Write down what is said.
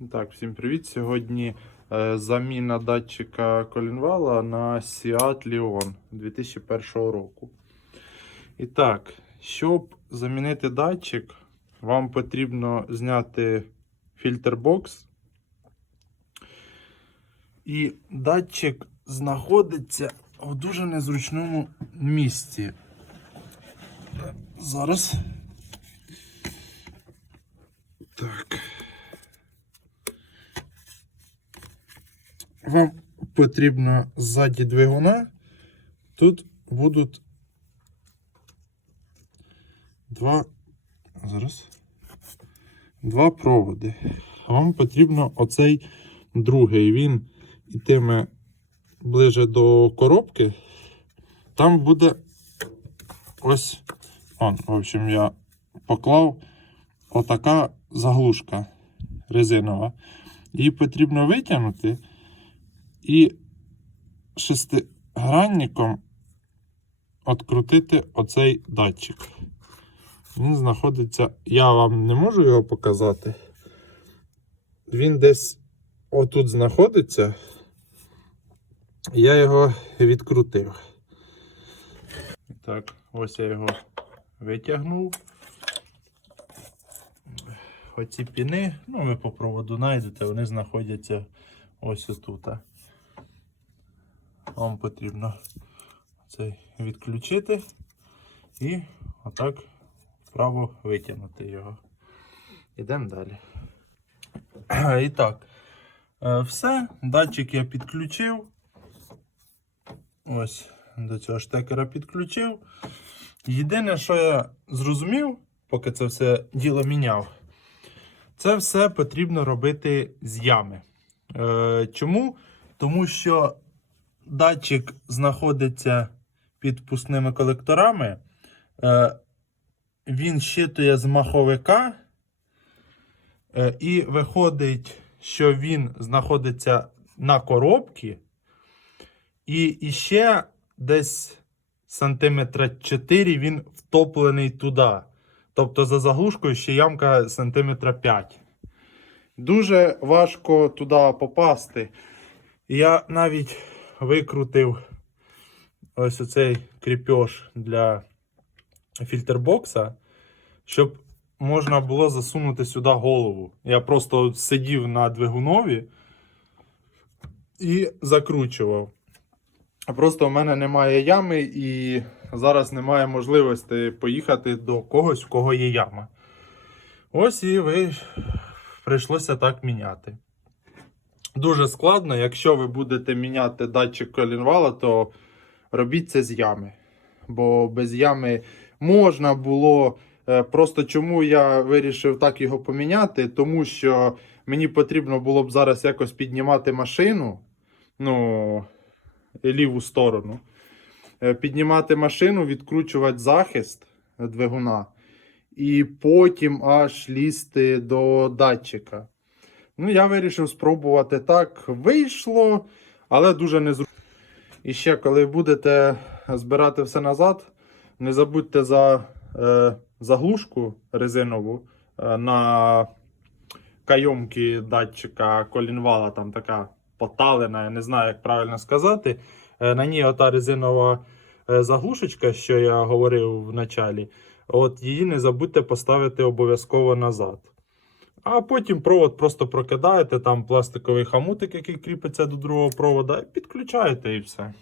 Так, всім привіт. Сьогодні е, заміна датчика колінвала на Seat Leon 2001 року. І так, щоб замінити датчик, вам потрібно зняти фільтрбокс. І датчик знаходиться в дуже незручному місці. Зараз. Так. Вам потрібно ззаді двигуна. Тут будуть два. Зараз. Два проводи. Вам потрібно оцей другий. Він йтиме ближе до коробки. Там буде ось. Он, в общем, я поклав отака заглушка резинова. Її потрібно витягнути і шестигранником відкрутити оцей датчик. Він знаходиться. Я вам не можу його показати. Він десь отут знаходиться. Я його відкрутив. Так, ось я його витягнув. Оці піни, ну ви по проводу знайдете, вони знаходяться ось отут. Вам потрібно цей відключити і отак вправо витягнути його. Йдемо далі. І так, е, все, датчик я підключив. Ось до цього штекера підключив. Єдине, що я зрозумів, поки це все діло міняв, це все потрібно робити з ями. Е, чому? Тому що датчик знаходиться під впускними колекторами, е, він щитує з маховика, е, і виходить, що він знаходиться на коробці, і іще десь сантиметра 4 він втоплений туди. Тобто за заглушкою ще ямка сантиметра 5. Дуже важко туди попасти. Я навіть викрутив ось оцей кріпеж для фільтрбокса, щоб можна було засунути сюди голову. Я просто сидів на двигунові і закручував. Просто в мене немає ями і зараз немає можливості поїхати до когось, в кого є яма. Ось і ви прийшлося так міняти. Дуже складно, якщо ви будете міняти датчик колінвала, то робіть це з ями. Бо без ями можна було. е, Просто чому я вирішив так його поміняти? Тому що мені потрібно було б зараз якось піднімати машину. Ну, ліву сторону. Е, Піднімати машину, відкручувати захист двигуна. І потім аж лізти до датчика. Ну, я вирішив спробувати так. Вийшло, але дуже незручно. І ще, коли будете збирати все назад, не забудьте за е, заглушку резинову е, на кайомки датчика колінвала, там така поталена, я не знаю, як правильно сказати. Е, на ній ота резинова е, заглушечка, що я говорив в началі. От її не забудьте поставити обов'язково назад. А потім провод просто прокидаєте, там пластиковий хамутик, який кріпиться до другого провода, підключаєте і все.